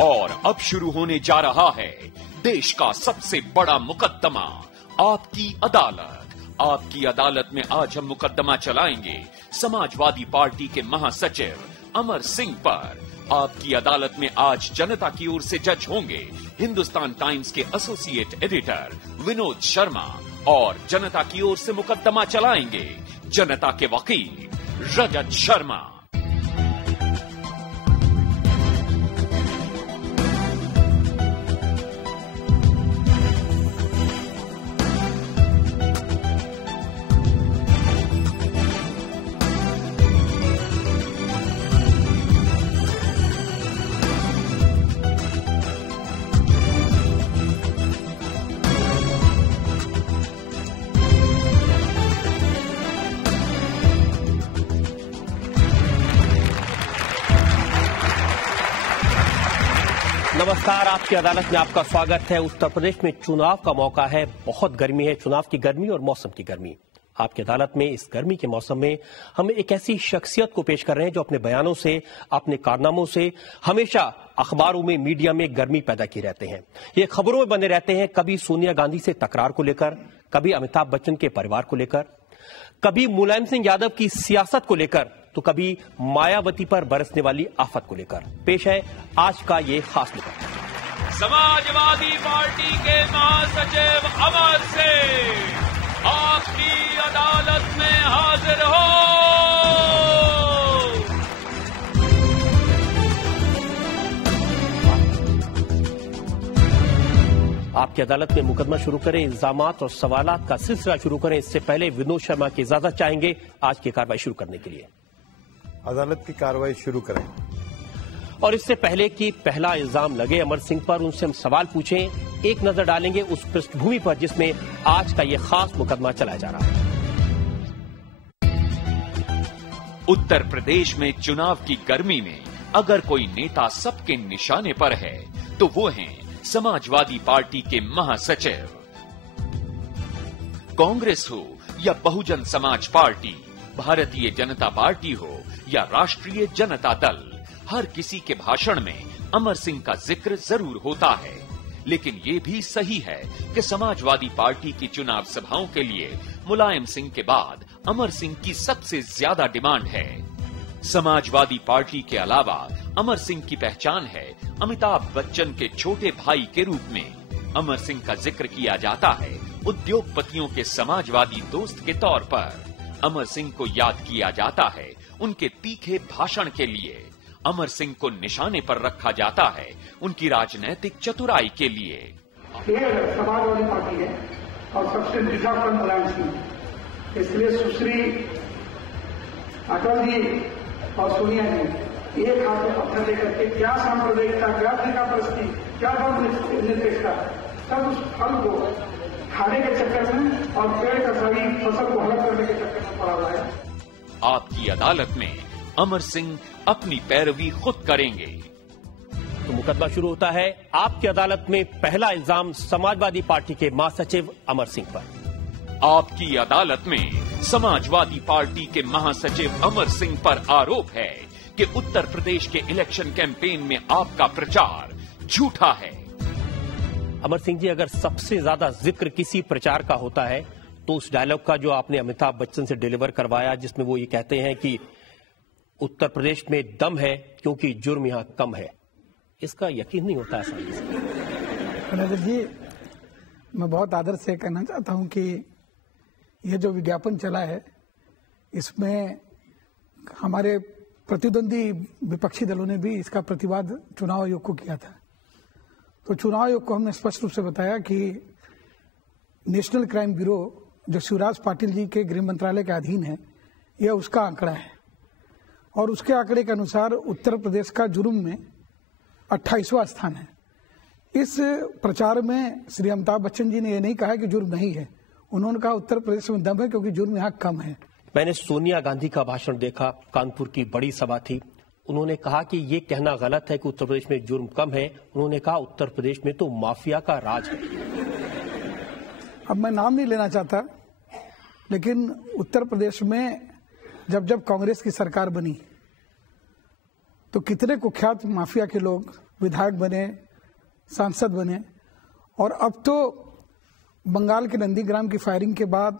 और अब शुरू होने जा रहा है देश का सबसे बड़ा मुकदमा, आपकी अदालत। आपकी अदालत में आज हम मुकदमा चलाएंगे समाजवादी पार्टी के महासचिव अमर सिंह पर। आपकी अदालत में आज जनता की ओर से जज होंगे हिंदुस्तान टाइम्स के एसोसिएट एडिटर विनोद शर्मा और जनता की ओर से मुकदमा चलाएंगे जनता के वकील रजत शर्मा। नमस्कार, आपकी अदालत में आपका स्वागत है। उत्तर प्रदेश में चुनाव का मौका है, बहुत गर्मी है, चुनाव की गर्मी और मौसम की गर्मी। आपकी अदालत में इस गर्मी के मौसम में हम एक ऐसी शख्सियत को पेश कर रहे हैं जो अपने बयानों से, अपने कारनामों से हमेशा अखबारों में, मीडिया में गर्मी पैदा किए रहते हैं। ये खबरों में बने रहते हैं, कभी सोनिया गांधी से तकरार को लेकर, कभी अमिताभ बच्चन के परिवार को लेकर, कभी मुलायम सिंह यादव की सियासत को लेकर, तो कभी मायावती पर बरसने वाली आफत को लेकर। पेश है आज का ये खास मुकदमा। समाजवादी पार्टी के महासचिव अमर सिंह आपकी अदालत में हाजिर हो। आपकी अदालत में मुकदमा शुरू करें, इल्जामात और सवालात का सिलसिला शुरू करें, इससे पहले विनोद शर्मा की इजाजत चाहेंगे आज की कार्रवाई शुरू करने के लिए। अदालत की कार्रवाई शुरू करें। और इससे पहले कि पहला इल्जाम लगे अमर सिंह पर, उनसे हम सवाल पूछें, एक नजर डालेंगे उस पृष्ठभूमि पर जिसमें आज का यह खास मुकदमा चलाया जा रहा है। उत्तर प्रदेश में चुनाव की गर्मी में अगर कोई नेता सबके निशाने पर है तो वो हैं समाजवादी पार्टी के महासचिव। कांग्रेस हो या बहुजन समाज पार्टी, भारतीय जनता पार्टी हो या राष्ट्रीय जनता दल, हर किसी के भाषण में अमर सिंह का जिक्र जरूर होता है। लेकिन ये भी सही है कि समाजवादी पार्टी की चुनाव सभाओं के लिए मुलायम सिंह के बाद अमर सिंह की सबसे ज्यादा डिमांड है। समाजवादी पार्टी के अलावा अमर सिंह की पहचान है अमिताभ बच्चन के छोटे भाई के रूप में। अमर सिंह का जिक्र किया जाता है उद्योगपतियों के समाजवादी दोस्त के तौर पर। अमर सिंह को याद किया जाता है उनके तीखे भाषण के लिए। अमर सिंह को निशाने पर रखा जाता है उनकी राजनैतिक चतुराई के लिए। ये समाजवादी पार्टी है और सबसे मीठा फ्रंट मुलायम सिंह, इसलिए सुश्री अटल जी और सोनिया जी एक हाथ में पत्थर लेकर के क्या सांप्रदायिकता, क्या टीकाप्रस्ती, क्या धर्मनिरपेक्षता, सब उस फल को खाने के चक्कर में और पेड़ का सारी फसल को हड़प करने के चक्कर में पड़ा हुआ है। आपकी अदालत में अमर सिंह अपनी पैरवी खुद करेंगे। तो मुकदमा शुरू होता है। आपकी अदालत में पहला इल्जाम समाजवादी पार्टी के महासचिव अमर सिंह पर। आपकी अदालत में समाजवादी पार्टी के महासचिव अमर सिंह पर आरोप है कि उत्तर प्रदेश के इलेक्शन कैंपेन में आपका प्रचार झूठा है। अमर सिंह जी, अगर सबसे ज्यादा जिक्र किसी प्रचार का होता है तो उस डायलॉग का जो आपने अमिताभ बच्चन से डिलीवर करवाया, जिसमें वो ये कहते हैं कि उत्तर प्रदेश में दम है क्योंकि जुर्म यहां कम है, इसका यकीन नहीं होता आसानी से। नजर जी, मैं बहुत आदर से कहना चाहता हूं कि यह जो विज्ञापन चला है इसमें हमारे प्रतिद्वंदी विपक्षी दलों ने भी इसका प्रतिवाद चुनाव आयोग को किया था। तो चुनाव आयोग को हमने स्पष्ट रूप से बताया कि नेशनल क्राइम ब्यूरो जो शिवराज पाटिल जी के गृह मंत्रालय के अधीन है, यह उसका आंकड़ा है और उसके आंकड़े के अनुसार उत्तर प्रदेश का जुर्म में 28वां स्थान है। इस प्रचार में श्री अमिताभ बच्चन जी ने यह नहीं कहा कि जुर्म नहीं है, उन्होंने कहा उत्तर प्रदेश में दम है क्योंकि जुर्म यहाँ कम है। मैंने सोनिया गांधी का भाषण देखा, कानपुर की बड़ी सभा थी, उन्होंने कहा कि ये कहना गलत है कि उत्तर प्रदेश में जुर्म कम है, उन्होंने कहा उत्तर प्रदेश में तो माफिया का राज है। अब मैं नाम नहीं लेना चाहता, लेकिन उत्तर प्रदेश में जब कांग्रेस की सरकार बनी तो कितने कुख्यात माफिया के लोग विधायक बने, सांसद बने, और अब तो बंगाल के नंदीग्राम की फायरिंग के बाद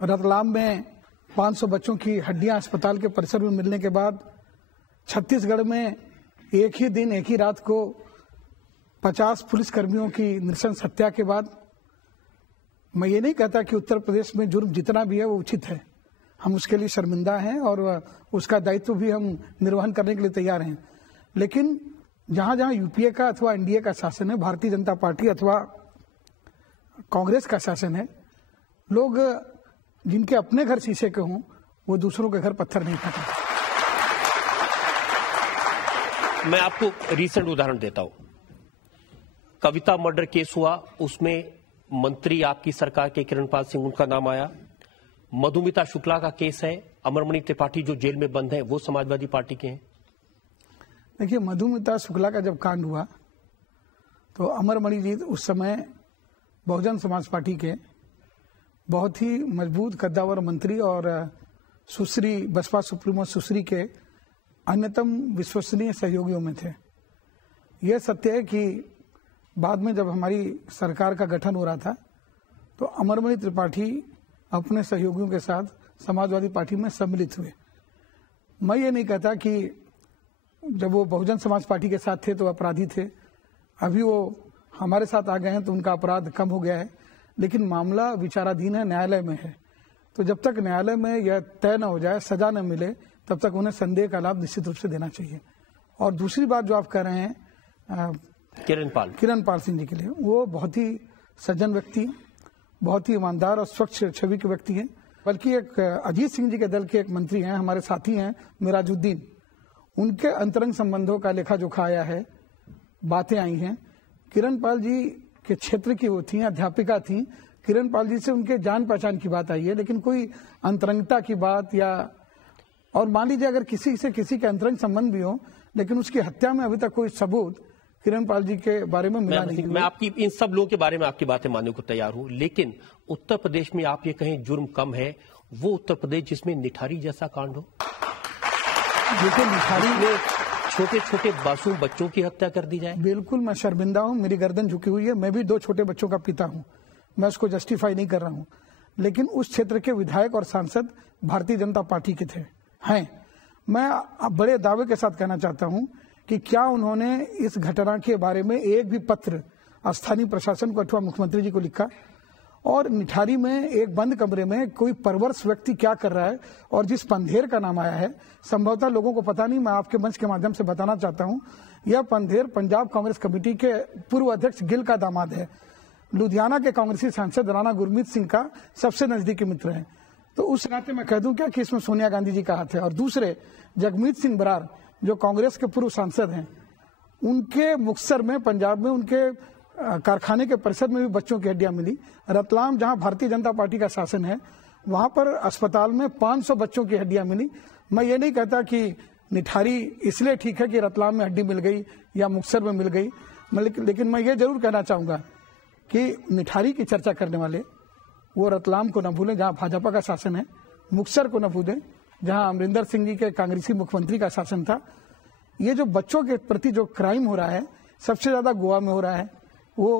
रतलाम में 500 बच्चों की हड्डियां अस्पताल के परिसर में मिलने के बाद छत्तीसगढ़ में एक ही दिन एक ही रात को 50 पुलिसकर्मियों की नृशंस हत्या के बाद मैं ये नहीं कहता कि उत्तर प्रदेश में जुर्म जितना भी है वो उचित है। हम उसके लिए शर्मिंदा हैं और उसका दायित्व भी हम निर्वहन करने के लिए तैयार हैं। लेकिन जहां जहां यूपीए का अथवा एनडीए का शासन है, भारतीय जनता पार्टी अथवा कांग्रेस का शासन है, लोग जिनके अपने घर शीशे के हों वो दूसरों के घर पत्थर नहीं फेंकते। मैं आपको रीसेंट उदाहरण देता हूं। कविता मर्डर केस हुआ, उसमें मंत्री आपकी सरकार के किरणपाल सिंह, उनका नाम आया। मधुमिता शुक्ला का केस है, अमरमणि त्रिपाठी जो जेल में बंद है वो समाजवादी पार्टी के हैं। देखिए, मधुमिता शुक्ला का जब कांड हुआ तो अमरमणि जी उस समय बहुजन समाज पार्टी के बहुत ही मजबूत कद्दावर मंत्री और सुश्री बसपा सुप्रीमो सुश्री के अन्यतम विश्वसनीय सहयोगियों में थे। यह सत्य है कि बाद में जब हमारी सरकार का गठन हो रहा था तो अमरमणि त्रिपाठी अपने सहयोगियों के साथ समाजवादी पार्टी में सम्मिलित हुए। मैं ये नहीं कहता कि जब वो बहुजन समाज पार्टी के साथ थे तो अपराधी थे, अभी वो हमारे साथ आ गए हैं तो उनका अपराध कम हो गया है, लेकिन मामला विचाराधीन है, न्यायालय में है। तो जब तक न्यायालय में यह तय न हो जाए, सजा न मिले, तब तक उन्हें संदेह का लाभ निश्चित रूप से देना चाहिए। और दूसरी बात जो आप कह रहे हैं किरणपाल सिंह जी के लिए, वो बहुत ही सज्जन व्यक्ति, बहुत ही ईमानदार और स्वच्छ छवि के व्यक्ति हैं। बल्कि एक अजीत सिंह जी के दल के एक मंत्री हैं, हमारे साथी हैं मिराजुद्दीन, उनके अंतरंग संबंधों का लेखा जोखा आया है, बातें आई हैं। किरणपाल जी के क्षेत्र की वो थी, अध्यापिका थी, किरणपाल जी से उनके जान पहचान की बात आई है, लेकिन कोई अंतरंगता की बात या, और मान लीजिए अगर किसी से किसी के अंतरंग संबंध भी हो, लेकिन उसकी हत्या में अभी तक कोई सबूत किरणपाल जी के बारे में मिला नहीं। मैं आपकी इन सब लोगों के बारे में आपकी बातें मानने को तैयार हूं, लेकिन उत्तर प्रदेश में आप ये कहें जुर्म कम है, वो उत्तर प्रदेश जिसमें निठारी जैसा कांड हो। देखिए, निठारी में छोटे छोटे मासूम बच्चों की हत्या कर दी जाए। बिल्कुल मैं शर्मिंदा हूं, मेरी गर्दन झुकी हुई है। मैं भी 2 छोटे बच्चों का पिता हूं, मैं उसको जस्टिफाई नहीं कर रहा हूं, लेकिन उस क्षेत्र के विधायक और सांसद भारतीय जनता पार्टी के थे, हैं। मैं बड़े दावे के साथ कहना चाहता हूं कि क्या उन्होंने इस घटना के बारे में एक भी पत्र स्थानीय प्रशासन को अथवा मुख्यमंत्री जी को लिखा? और निठारी में एक बंद कमरे में कोई परवरस व्यक्ति क्या कर रहा है, और जिस पंधेर का नाम आया है, संभवतः लोगों को पता नहीं, मैं आपके मंच के माध्यम से बताना चाहता हूं, यह पंधेर पंजाब कांग्रेस कमेटी के पूर्व अध्यक्ष गिल का दामाद है, लुधियाना के कांग्रेसी सांसद राणा गुरमीत सिंह का सबसे नजदीकी मित्र है। तो उस नाते मैं कह दूं क्या कि इसमें सोनिया गांधी जी का हाथ है। और दूसरे, जगमीत सिंह बरार जो कांग्रेस के पूर्व सांसद हैं, उनके मुक्तसर में पंजाब में उनके कारखाने के परिसर में भी बच्चों की हड्डियां मिली। रतलाम जहां भारतीय जनता पार्टी का शासन है, वहां पर अस्पताल में 500 बच्चों की हड्डियां मिली। मैं ये नहीं कहता कि निठारी इसलिए ठीक है कि रतलाम में हड्डी मिल गई या मुक्तसर में मिल गई, लेकिन मैं ये जरूर कहना चाहूंगा कि निठारी की चर्चा करने वाले वो रतलाम को न भूलें जहां भाजपा का शासन है, मुक्तसर को न भूलें जहां अमरिंदर सिंह जी के कांग्रेसी मुख्यमंत्री का शासन था। ये जो बच्चों के प्रति जो क्राइम हो रहा है, सबसे ज्यादा गोवा में हो रहा है। वो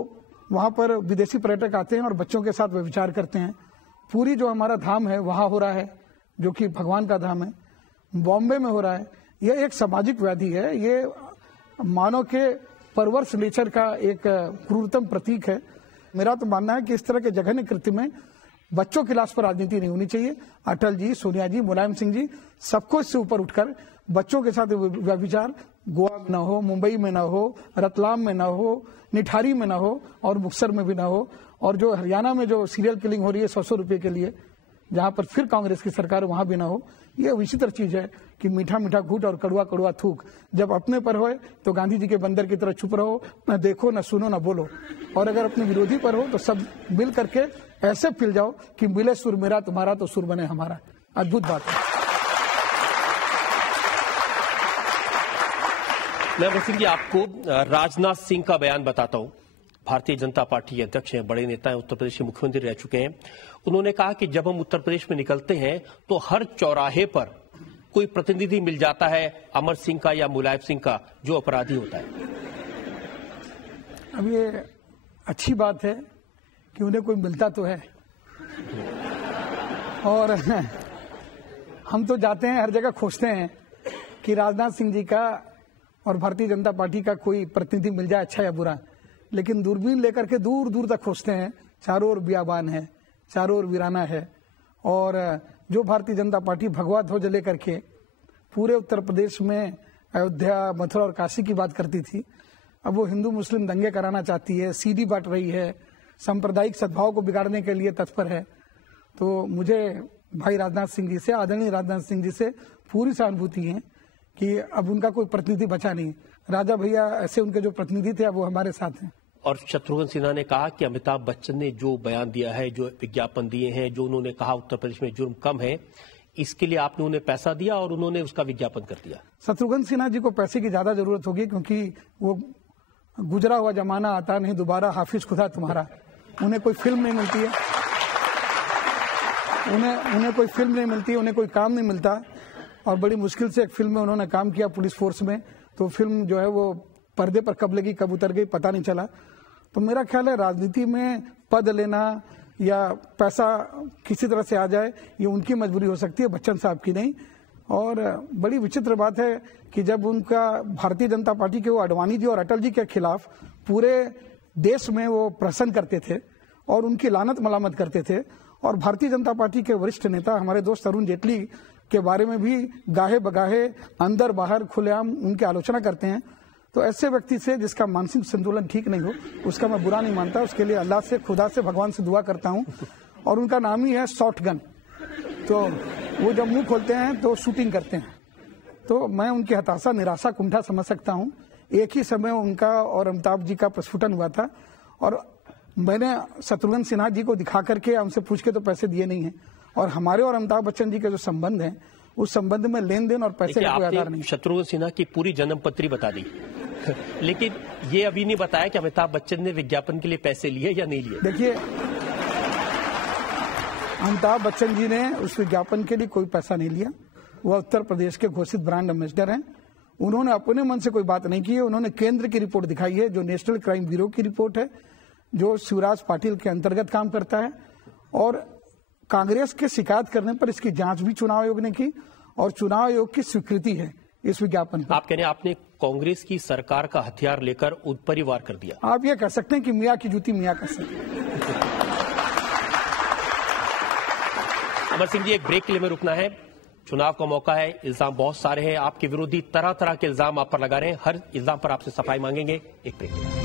वहां पर विदेशी पर्यटक आते हैं और बच्चों के साथ व्यभिचार करते हैं। पूरी जो हमारा धाम है वहां हो रहा है, जो कि भगवान का धाम है। बॉम्बे में हो रहा है। यह एक सामाजिक व्याधि है, ये मानव के परवर्स नेचर का एक क्रूरतम प्रतीक है। मेरा तो मानना है कि इस तरह के जघन्य कृत्य में बच्चों की लाश पर राजनीति नहीं होनी चाहिए। अटल जी, सोनिया जी, मुलायम सिंह जी, सबको इससे ऊपर उठकर बच्चों के साथ व्यभिचार गोवा में न हो, मुंबई में न हो, रतलाम में न हो, निठारी में न हो और मुक्तसर में भी न हो। और जो हरियाणा में जो सीरियल किलिंग हो रही है 100 रुपए के लिए, जहां पर फिर कांग्रेस की सरकार, वहां भी ना हो। यह विचित्र चीज है कि मीठा मीठा घूट और कड़वा कड़वा थूक जब अपने पर होए तो गांधी जी के बंदर की तरह चुप रहो, न देखो, न सुनो, न बोलो। और अगर अपने विरोधी पर हो तो सब मिल करके ऐसे पिल जाओ कि मिले सुर मेरा तुम्हारा तो सुर बने हमारा। अद्भुत बात है। मैं वसीम जी आपको राजनाथ सिंह का बयान बताता हूं। भारतीय जनता पार्टी के अध्यक्ष हैं, बड़े नेता हैं, उत्तर प्रदेश के मुख्यमंत्री रह चुके हैं। उन्होंने कहा कि जब हम उत्तर प्रदेश में निकलते हैं तो हर चौराहे पर कोई प्रतिनिधि मिल जाता है अमर सिंह का या मुलायम सिंह का जो अपराधी होता है? अब ये अच्छी बात है कि उन्हें कोई मिलता तो है, और हम तो जाते हैं हर जगह खोजते हैं कि राजनाथ सिंह जी का और भारतीय जनता पार्टी का कोई प्रतिनिधि मिल जाए, अच्छा या बुरा। लेकिन दूरबीन लेकर के दूर दूर तक खोजते हैं, चारों ओर बियाबान है, चारों ओर वीराना है, और जो भारतीय जनता पार्टी भगवा ध्वज लेकर के पूरे उत्तर प्रदेश में अयोध्या, मथुरा और काशी की बात करती थी, अब वो हिंदू मुस्लिम दंगे कराना चाहती है, सीडी बांट रही है, सांप्रदायिक सद्भाव को बिगाड़ने के लिए तत्पर है। तो मुझे भाई राजनाथ सिंह जी से, आदरणीय राजनाथ सिंह जी से पूरी सहानुभूति है कि अब उनका कोई प्रतिनिधि बचा नहीं। राजा भैया ऐसे उनके जो प्रतिनिधि थे अब वो हमारे साथ हैं। और शत्रुघ्न सिन्हा ने कहा कि अमिताभ बच्चन ने जो बयान दिया है, जो विज्ञापन दिए हैं, जो उन्होंने कहा उत्तर प्रदेश में जुर्म कम है, इसके लिए आपने उन्हें पैसा दिया और उन्होंने उसका विज्ञापन कर दिया। शत्रुघ्न सिन्हा जी को पैसे की ज्यादा जरूरत होगी, क्योंकि वो गुजरा हुआ जमाना आता नहीं दोबारा, हाफिज खुदा तुम्हारा। उन्हें कोई फिल्म नहीं मिलती है, उन्हें कोई फिल्म नहीं मिलती, उन्हें कोई काम नहीं मिलता, और बड़ी मुश्किल से एक फिल्म में उन्होंने काम किया पुलिस फोर्स में, तो फिल्म जो है वो पर्दे पर कब लगी कब उतर गई पता नहीं चला। तो मेरा ख्याल है राजनीति में पद लेना या पैसा किसी तरह से आ जाए ये उनकी मजबूरी हो सकती है, बच्चन साहब की नहीं। और बड़ी विचित्र बात है कि जब उनका भारतीय जनता पार्टी के वो अडवाणी जी और अटल जी के खिलाफ पूरे देश में वो प्रहसन करते थे और उनकी लानत मलामत करते थे, और भारतीय जनता पार्टी के वरिष्ठ नेता हमारे दोस्त अरुण जेटली के बारे में भी गाहे बगाहे अंदर बाहर खुलेआम उनकी आलोचना करते हैं, तो ऐसे व्यक्ति से जिसका मानसिक संतुलन ठीक नहीं हो उसका मैं बुरा नहीं मानता। उसके लिए अल्लाह से, खुदा से, भगवान से दुआ करता हूं। और उनका नाम ही है शॉटगन, तो वो जब मुंह खोलते हैं तो शूटिंग करते हैं। तो मैं उनकी हताशा, निराशा, कुंठा समझ सकता हूं। एक ही समय उनका और अमिताभ जी का प्रस्फुटन हुआ था, और मैंने शत्रुघ्न सिन्हा जी को दिखा करके उनसे पूछ के तो पैसे दिए नहीं है, और हमारे और अमिताभ बच्चन जी के जो संबंध है उस संबंध में लेन देन और पैसे का कोई आधार नहीं। शत्रुघ्न सिन्हा की पूरी जन्म पत्री बता दी लेकिन ये अभी नहीं बताया कि अमिताभ बच्चन ने विज्ञापन के लिए पैसे लिए या नहीं लिए। देखिए, अमिताभ बच्चन जी ने उस विज्ञापन के लिए कोई पैसा नहीं लिया। वह उत्तर प्रदेश के घोषित ब्रांड एम्बेसडर हैं। उन्होंने अपने मन से कोई बात नहीं की है। उन्होंने केंद्र की रिपोर्ट दिखाई है, जो नेशनल क्राइम ब्यूरो की रिपोर्ट है, जो शिवराज पाटिल के अंतर्गत काम करता है, और कांग्रेस के शिकायत करने पर इसकी जांच भी चुनाव आयोग ने की, और चुनाव आयोग की स्वीकृति है इस विज्ञापन पर। आप कह रहे हैं आपने कांग्रेस की सरकार का हथियार लेकर उन पर वार कर दिया। आप ये कह सकते हैं कि मियां की जूती मियां कर सकते। अमर सिंह जी, एक ब्रेक के लिए में रुकना है। चुनाव का मौका है, इल्जाम बहुत सारे हैं, आपके विरोधी तरह तरह के इल्जाम आप पर लगा रहे हैं, हर इल्जाम पर आपसे सफाई मांगेंगे। एक ब्रेक।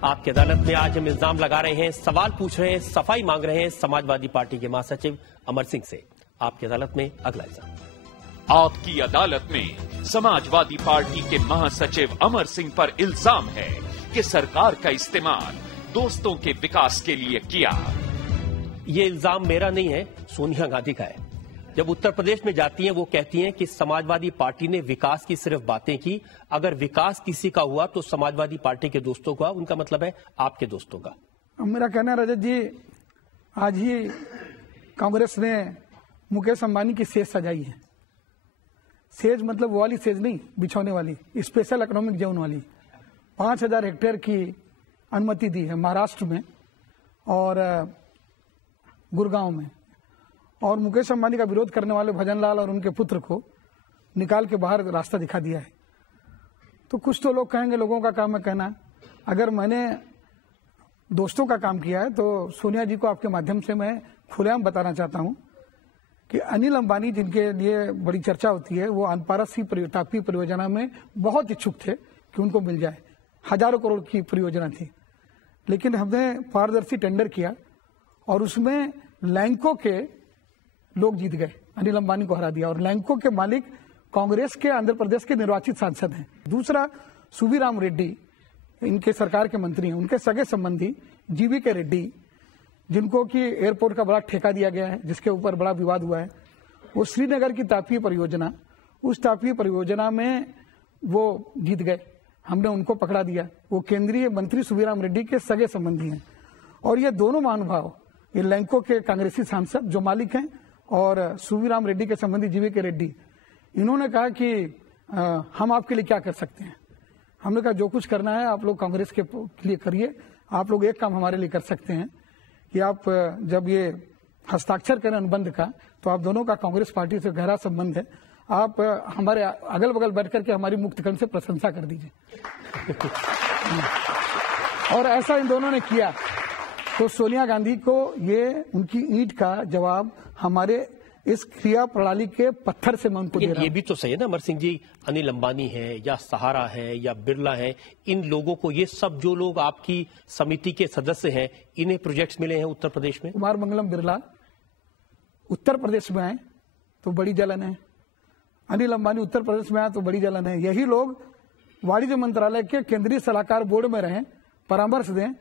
आपकी अदालत में आज हम इल्जाम लगा रहे हैं, सवाल पूछ रहे हैं, सफाई मांग रहे हैं समाजवादी पार्टी के महासचिव अमर सिंह से। आपकी अदालत में अगला इल्जाम। आपकी अदालत में समाजवादी पार्टी के महासचिव अमर सिंह पर इल्जाम है कि सरकार का इस्तेमाल दोस्तों के विकास के लिए किया। ये इल्जाम मेरा नहीं है, सोनिया गांधी का है। जब उत्तर प्रदेश में जाती हैं वो कहती हैं कि समाजवादी पार्टी ने विकास की सिर्फ बातें की, अगर विकास किसी का हुआ तो समाजवादी पार्टी के दोस्तों का, उनका मतलब है आपके दोस्तों का। मेरा कहना है रजत जी, आज ही कांग्रेस ने मुकेश अंबानी की सेज सजाई है। सेज मतलब वो वाली सेज नहीं, बिछौने वाली, स्पेशल इकोनॉमिक जोन वाली। 5000 हेक्टेयर की अनुमति दी है महाराष्ट्र में और गुड़गांव में, और मुकेश अंबानी का विरोध करने वाले भजनलाल और उनके पुत्र को निकाल के बाहर रास्ता दिखा दिया है। तो कुछ तो लोग कहेंगे, लोगों का काम है कहना। अगर मैंने दोस्तों का काम किया है तो सोनिया जी को आपके माध्यम से मैं खुलेआम बताना चाहता हूं कि अनिल अंबानी, जिनके लिए बड़ी चर्चा होती है, वो अनपारा सी टापी परियोजना में बहुत इच्छुक थे कि उनको मिल जाए। हजारों करोड़ की परियोजना थी, लेकिन हमने पारदर्शी टेंडर किया और उसमें लैंको के लोग जीत गए, अनिल अंबानी को हरा दिया, और लैंको के मालिक कांग्रेस के आंध्र प्रदेश के निर्वाचित सांसद हैं। दूसरा, सुबीराम रेड्डी, इनके सरकार के मंत्री हैं, उनके सगे संबंधी जीवी के रेड्डी, जिनको कि एयरपोर्ट का बड़ा ठेका दिया गया है, जिसके ऊपर बड़ा विवाद हुआ है, वो श्रीनगर की तापीय परियोजना, उस तापीय परियोजना में वो जीत गए। हमने उनको पकड़ा दिया। वो केंद्रीय मंत्री सुवीराम रेड्डी के सगे संबंधी हैं। और ये दोनों महानुभाव, ये लैंको के कांग्रेसी सांसद जो मालिक हैं और सुवीराम रेड्डी के संबंधी जीवी रेड्डी, इन्होंने कहा कि हम आपके लिए क्या कर सकते हैं। हमने कहा जो कुछ करना है आप लोग कांग्रेस के लिए करिए। आप लोग एक काम हमारे लिए कर सकते हैं कि आप जब ये हस्ताक्षर करें अनुबंध का, तो आप दोनों का कांग्रेस पार्टी से गहरा संबंध है, आप हमारे अगल बगल बैठ करके हमारी मुक्तकंठ से प्रशंसा कर दीजिए। और ऐसा इन दोनों ने किया। तो सोनिया गांधी को ये उनकी ईंट का जवाब हमारे इस क्रिया प्रणाली के पत्थर से मैं उनको दे रहा हूं। ये भी तो सही है ना अमर सिंह जी, अनिल अंबानी है या सहारा है या बिरला है, इन लोगों को, ये सब जो लोग आपकी समिति के सदस्य हैं, इन्हें प्रोजेक्ट्स मिले हैं उत्तर प्रदेश में। कुमार मंगलम बिरला उत्तर प्रदेश में आए तो बड़ी जलन है, अनिल अंबानी उत्तर प्रदेश में आए तो बड़ी जलन है। यही लोग वाणिज्य मंत्रालय के केंद्रीय सलाहकार बोर्ड में रहें, परामर्श दें,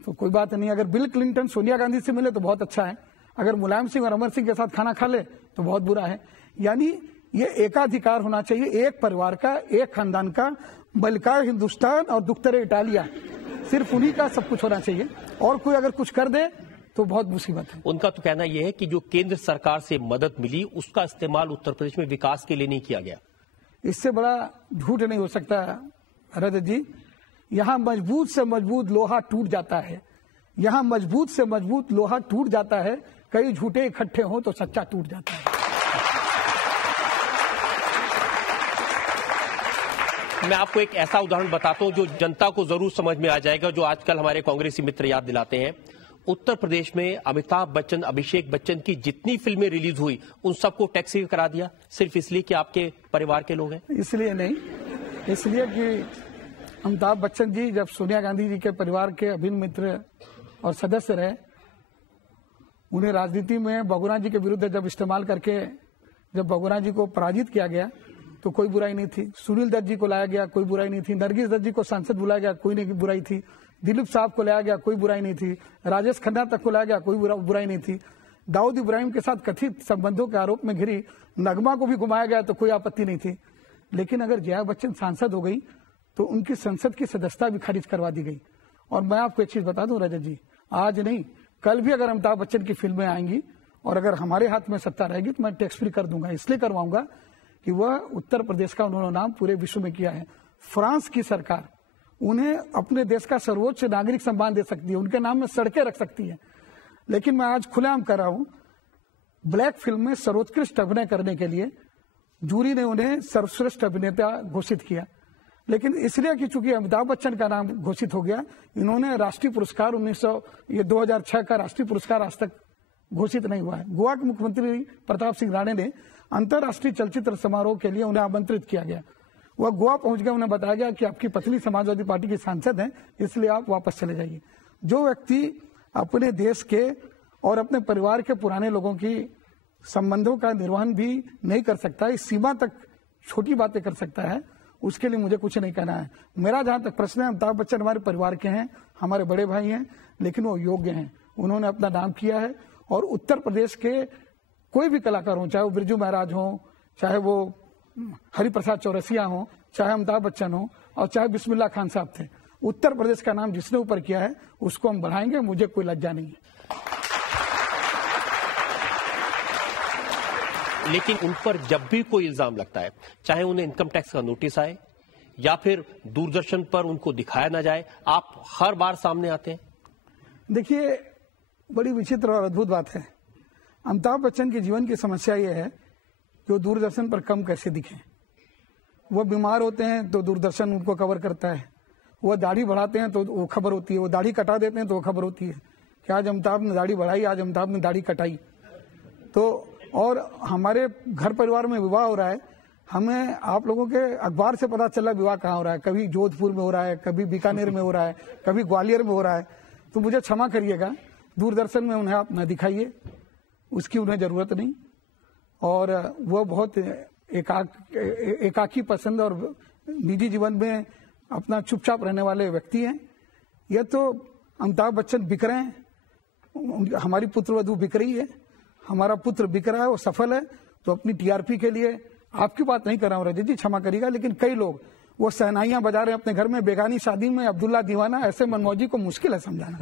तो कोई बात नहीं। अगर बिल क्लिंटन सोनिया गांधी से मिले तो बहुत अच्छा है, अगर मुलायम सिंह और अमर सिंह के साथ खाना खा ले तो बहुत बुरा है। यानी ये एकाधिकार होना चाहिए, एक परिवार का, एक खानदान का, मलिका हिंदुस्तान और दुख्तरे इटालिया, सिर्फ उन्हीं का सब कुछ होना चाहिए। और कोई अगर कुछ कर दे तो बहुत मुसीबत है। उनका तो कहना यह है कि जो केंद्र सरकार से मदद मिली उसका इस्तेमाल उत्तर प्रदेश में विकास के लिए नहीं किया गया। इससे बड़ा झूठ नहीं हो सकता रजत जी। यहां मजबूत से मजबूत लोहा टूट जाता है, यहां मजबूत से मजबूत लोहा टूट जाता है। कई झूठे इकट्ठे हो तो सच्चा टूट जाता है। मैं आपको एक ऐसा उदाहरण बताता हूं जो जनता को जरूर समझ में आ जाएगा, जो आजकल हमारे कांग्रेसी मित्र याद दिलाते हैं। उत्तर प्रदेश में अमिताभ बच्चन, अभिषेक बच्चन की जितनी फिल्में रिलीज हुई उन सबको टैक्स फ्री करा दिया, सिर्फ इसलिए कि आपके परिवार के लोग हैं। इसलिए नहीं, इसलिए कि अमिताभ बच्चन जी जब सोनिया गांधी जी के परिवार के अभिन्न मित्र और सदस्य रहे, उन्हें राजनीति में बहुगुणा जी के विरुद्ध जब इस्तेमाल करके जब बहुगुणा जी को पराजित किया गया तो कोई बुराई नहीं थी। सुनील दत्त जी को लाया गया, कोई बुराई नहीं थी। नरगिस दत्त जी को सांसद बुलाया गया, कोई नहीं बुराई थी। दिलीप साहब को लाया गया, कोई बुराई नहीं थी। राजेश खन्ना तक को लाया गया, कोई बुराई नहीं थी। दाऊद इब्राहिम के साथ कथित संबंधों के आरोप में घिरी नगमा को भी घुमाया गया तो कोई आपत्ति नहीं थी। लेकिन अगर जया बच्चन सांसद हो गई तो उनकी संसद की सदस्यता भी खारिज करवा दी गई। और मैं आपको एक चीज बता दूं रजत जी, आज नहीं कल भी अगर अमिताभ बच्चन की फिल्में आएंगी और अगर हमारे हाथ में सत्ता रहेगी तो मैं टैक्स फ्री कर दूंगा। इसलिए करवाऊंगा कि वह उत्तर प्रदेश का उन्होंने नाम पूरे विश्व में किया है। फ्रांस की सरकार उन्हें अपने देश का सर्वोच्च नागरिक सम्मान दे सकती है, उनके नाम में सड़कें रख सकती है। लेकिन मैं आज खुलेआम कर रहा हूं, ब्लैक फिल्म में सर्वोत्कृष्ट अभिनय करने के लिए जूरी ने उन्हें सर्वश्रेष्ठ अभिनेता घोषित किया। लेकिन इसलिए कि चूंकि अमिताभ बच्चन का नाम घोषित हो गया, इन्होंने राष्ट्रीय पुरस्कार 2006 का राष्ट्रीय पुरस्कार आज तक घोषित नहीं हुआ है। गोवा के मुख्यमंत्री प्रताप सिंह राणे ने अंतर्राष्ट्रीय चलचित्र समारोह के लिए उन्हें आमंत्रित किया गया। वह गोवा पहुंच गए, उन्हें बताया गया कि आपकी पत्नी समाजवादी पार्टी की सांसद हैं, इसलिए आप वापस चले जाइए। जो व्यक्ति अपने देश के और अपने परिवार के पुराने लोगों की संबंधों का निर्वहन भी नहीं कर सकता, इस सीमा तक छोटी बातें कर सकता है, उसके लिए मुझे कुछ नहीं कहना है। मेरा जहां तक प्रश्न है, अमिताभ बच्चन हमारे परिवार के हैं, हमारे बड़े भाई हैं, लेकिन वो योग्य हैं। उन्होंने अपना नाम किया है और उत्तर प्रदेश के कोई भी कलाकार हो, चाहे वो बिरजू महाराज हो, चाहे वो हरिप्रसाद चौरसिया हो, चाहे अमिताभ बच्चन हो और चाहे बिस्मिल्लाह खान साहब थे, उत्तर प्रदेश का नाम जिसने ऊपर किया है उसको हम बढ़ाएंगे। मुझे कोई लज्जा नहीं है। लेकिन उन पर जब भी कोई इल्जाम लगता है, चाहे उन्हें इनकम टैक्स का नोटिस आए या फिर दूरदर्शन पर उनको दिखाया ना जाए, आप हर बार सामने आते हैं। देखिए, बड़ी विचित्र और अद्भुत बात है। अमिताभ बच्चन के जीवन की समस्या यह है कि वो दूरदर्शन पर कम कैसे दिखें। वो बीमार होते हैं तो दूरदर्शन उनको कवर करता है, वो दाढ़ी बढ़ाते हैं तो वो खबर होती है, वो दाढ़ी कटा देते हैं तो वो खबर होती है कि आज अमिताभ ने दाढ़ी बढ़ाई, आज अमिताभ ने दाढ़ी कटाई। तो और हमारे घर परिवार में विवाह हो रहा है, हमें आप लोगों के अखबार से पता चला विवाह कहाँ हो रहा है। कभी जोधपुर में हो रहा है, कभी बीकानेर में हो रहा है, कभी ग्वालियर में हो रहा है। तो मुझे क्षमा करिएगा, दूरदर्शन में उन्हें आप न दिखाइए, उसकी उन्हें जरूरत नहीं। और वो बहुत एकाकी पसंद और निजी जीवन में अपना चुपचाप रहने वाले व्यक्ति हैं। यह तो अमिताभ बच्चन बिक रहे हैं, हमारी पुत्रवधू बिक रही है, हमारा पुत्र बिक रहा है, वो सफल है, तो अपनी टीआरपी के लिए, आपकी बात नहीं कर रहा हूँ रजत जी, क्षमा करिएगा, लेकिन कई लोग वो शहनाइयां बजा रहे हैं अपने घर में, बेगानी शादी में अब्दुल्ला दीवाना, ऐसे मनमौजी को मुश्किल है समझाना।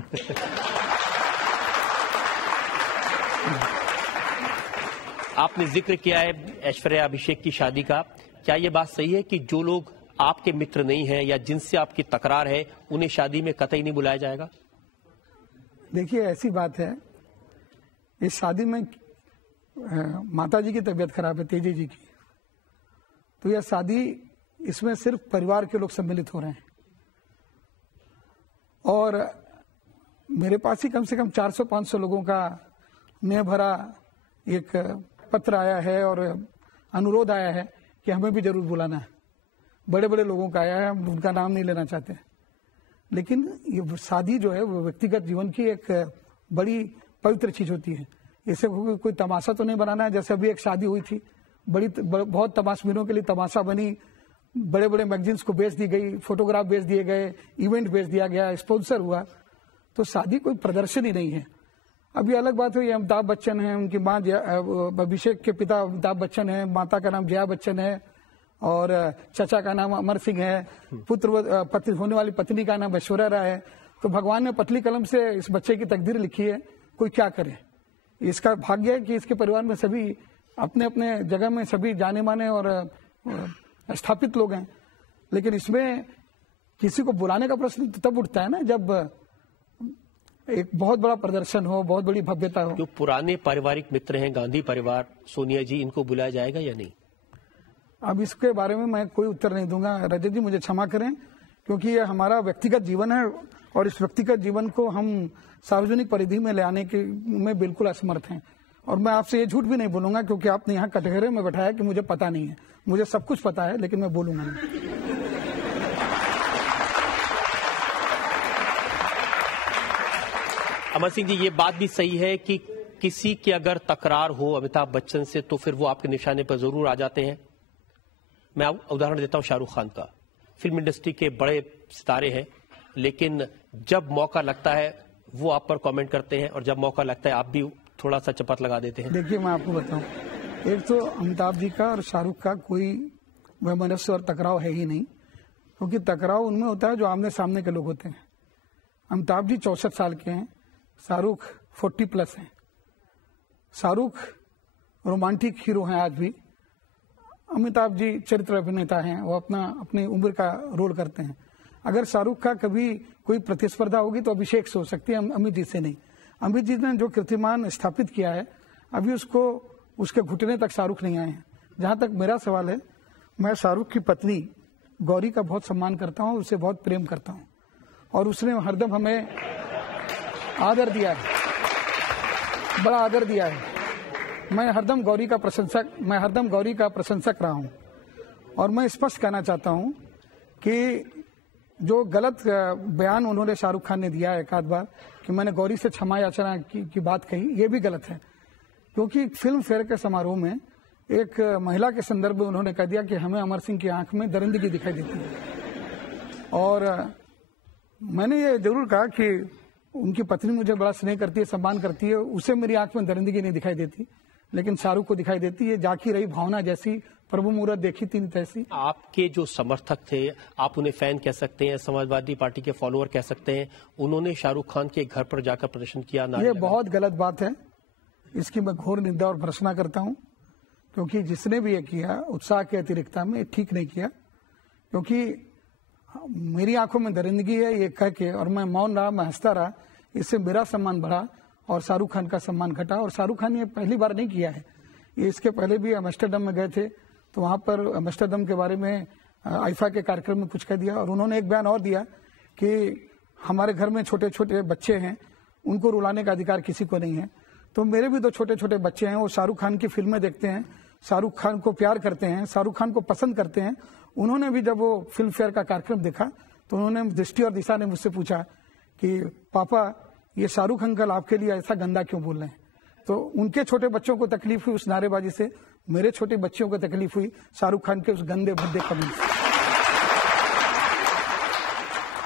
आपने जिक्र किया है ऐश्वर्या अभिषेक की शादी का, क्या ये बात सही है कि जो लोग आपके मित्र नहीं हैं या जिनसे आपकी तकरार है उन्हें शादी में कतई नहीं बुलाया जाएगा? देखिए ऐसी बात है, इस शादी में माता जी की तबीयत खराब है, तेजी जी की, तो यह शादी, इसमें सिर्फ परिवार के लोग सम्मिलित हो रहे हैं और मेरे पास ही कम से कम 400-500 लोगों का स्नेह भरा एक पत्र आया है और अनुरोध आया है कि हमें भी जरूर बुलाना है। बड़े बड़े लोगों का आया है, हम उनका नाम नहीं लेना चाहते, लेकिन ये शादी जो है वो व्यक्तिगत जीवन की एक बड़ी पवित्र चीज होती है। इसे कोई तमाशा तो नहीं बनाना है। जैसे अभी एक शादी हुई थी, बहुत तमाशबीनों के लिए तमाशा बनी, बड़े बड़े मैगजीन्स को बेच दी गई, फोटोग्राफ बेच दिए गए, इवेंट बेच दिया गया, स्पॉन्सर हुआ, तो शादी कोई प्रदर्शनी नहीं है। अभी अलग बात हुई, अमिताभ बच्चन है, उनकी माँ अभिषेक के पिता अमिताभ बच्चन है, माता का नाम जया बच्चन है और चचा का नाम अमर सिंह है, पुत्र होने वाली पत्नी का नाम ऐश्वर्या राय है। तो भगवान ने पतली कलम से इस बच्चे की तकदीर लिखी है, कोई क्या करे। इसका भाग्य है कि इसके परिवार में सभी अपने अपने जगह में सभी जाने माने और स्थापित लोग हैं, लेकिन इसमें किसी को बुलाने का प्रश्न तब उठता है ना जब एक बहुत बड़ा प्रदर्शन हो, बहुत बड़ी भव्यता हो। जो पुराने पारिवारिक मित्र हैं, गांधी परिवार, सोनिया जी, इनको बुलाया जाएगा या नहीं? अब इसके बारे में मैं कोई उत्तर नहीं दूंगा रजत जी, मुझे क्षमा करें, क्योंकि ये हमारा व्यक्तिगत जीवन है और इस व्यक्तिगत जीवन को हम सार्वजनिक परिधि में ले आने के में बिल्कुल असमर्थ हैं। और मैं आपसे ये झूठ भी नहीं बोलूंगा, क्योंकि आपने यहाँ कटघरे में बैठाया कि मुझे पता नहीं है। मुझे सब कुछ पता है, लेकिन मैं बोलूंगा नहीं। अमर सिंह जी, ये बात भी सही है कि किसी की अगर तकरार हो अमिताभ बच्चन से तो फिर वो आपके निशाने पर जरूर आ जाते हैं। मैं उदाहरण देता हूं शाहरुख खान का। फिल्म इंडस्ट्री के बड़े सितारे हैं, लेकिन जब मौका लगता है वो आप पर कमेंट करते हैं और जब मौका लगता है आप भी थोड़ा सा चपत लगा देते हैं। देखिए मैं आपको बताऊं, एक तो अमिताभ जी का और शाहरुख का कोई वैमनस्य और टकराव है ही नहीं, क्योंकि टकराव उनमें होता है जो आमने सामने के लोग होते हैं। अमिताभ जी 64 साल के हैं, शाहरुख 40+ हैं। शाहरुख रोमांटिक हीरो हैं आज भी, अमिताभ जी चरित्र अभिनेता हैं, वो अपनी उम्र का रोल करते हैं। अगर शाहरुख का कभी कोई प्रतिस्पर्धा होगी तो अभिषेक से हो सकती है, अमित जी से नहीं। अमित जी ने जो कीर्तिमान स्थापित किया है, अभी उसके घुटने तक शाहरुख नहीं आए हैं। जहां तक मेरा सवाल है, मैं शाहरुख की पत्नी गौरी का बहुत सम्मान करता हूं, उसे बहुत प्रेम करता हूं और उसने हरदम हमें आदर दिया है, बड़ा आदर दिया है। मैं हरदम गौरी का प्रशंसक रहा हूं और मैं स्पष्ट कहना चाहता हूं कि जो गलत बयान उन्होंने शाहरुख खान ने दिया है एक आध बार कि मैंने गौरी से क्षमा याचना की बात कही, ये भी गलत है। क्योंकि फिल्म फेयर के समारोह में एक महिला के संदर्भ में उन्होंने कह दिया कि हमें अमर सिंह की आंख में दरिंदगी दिखाई देती है। और मैंने ये जरूर कहा कि उनकी पत्नी मुझे बड़ा स्नेह करती है, सम्मान करती है, उसे मेरी आंख में दरिंदगी नहीं दिखाई देती, लेकिन शाहरुख को दिखाई देती है। जाकी रही भावना जैसी, प्रभु मुहूर्त देखी तीन तैसी। आपके जो समर्थक थे, आप उन्हें फैन कह सकते हैं, समाजवादी पार्टी के फॉलोअर कह सकते हैं, उन्होंने शाहरुख खान के घर पर जाकर प्रदर्शन किया। ये बहुत गलत बात है, इसकी मैं घोर निंदा और भर्त्सना करता हूं, क्योंकि जिसने भी ये किया उत्साह के अतिरिक्ता में ठीक नहीं किया। क्योंकि मेरी आंखों में दरिंदगी है ये कह के और मैं मौन रहा, मैं हंसता रहा, इससे मेरा सम्मान बढ़ा और शाहरुख खान का सम्मान घटा। और शाहरुख खान ये पहली बार नहीं किया है, ये इसके पहले भी एम्स्टर्डम में गए थे, तो वहां पर एम्स्टर्डम के बारे में आईफा के कार्यक्रम में कुछ कह दिया और उन्होंने एक बयान और दिया कि हमारे घर में छोटे छोटे बच्चे हैं, उनको रुलाने का अधिकार किसी को नहीं है। तो मेरे भी 2 छोटे छोटे बच्चे हैं, वो शाहरुख खान की फिल्में देखते हैं, शाहरुख खान को प्यार करते हैं, शाहरुख खान को पसंद करते हैं। उन्होंने भी जब वो फिल्म फेयर का कार्यक्रम देखा तो उन्होंने दृष्टि और दिशा ने मुझसे पूछा कि पापा ये शाहरुख अंकल आपके लिए ऐसा गंदा क्यों बोल रहे हैं। तो उनके छोटे बच्चों को तकलीफ हुई उस नारेबाजी से, मेरे छोटे बच्चों को तकलीफ हुई शाहरुख खान के उस गंदे भद्दे कमेंट से।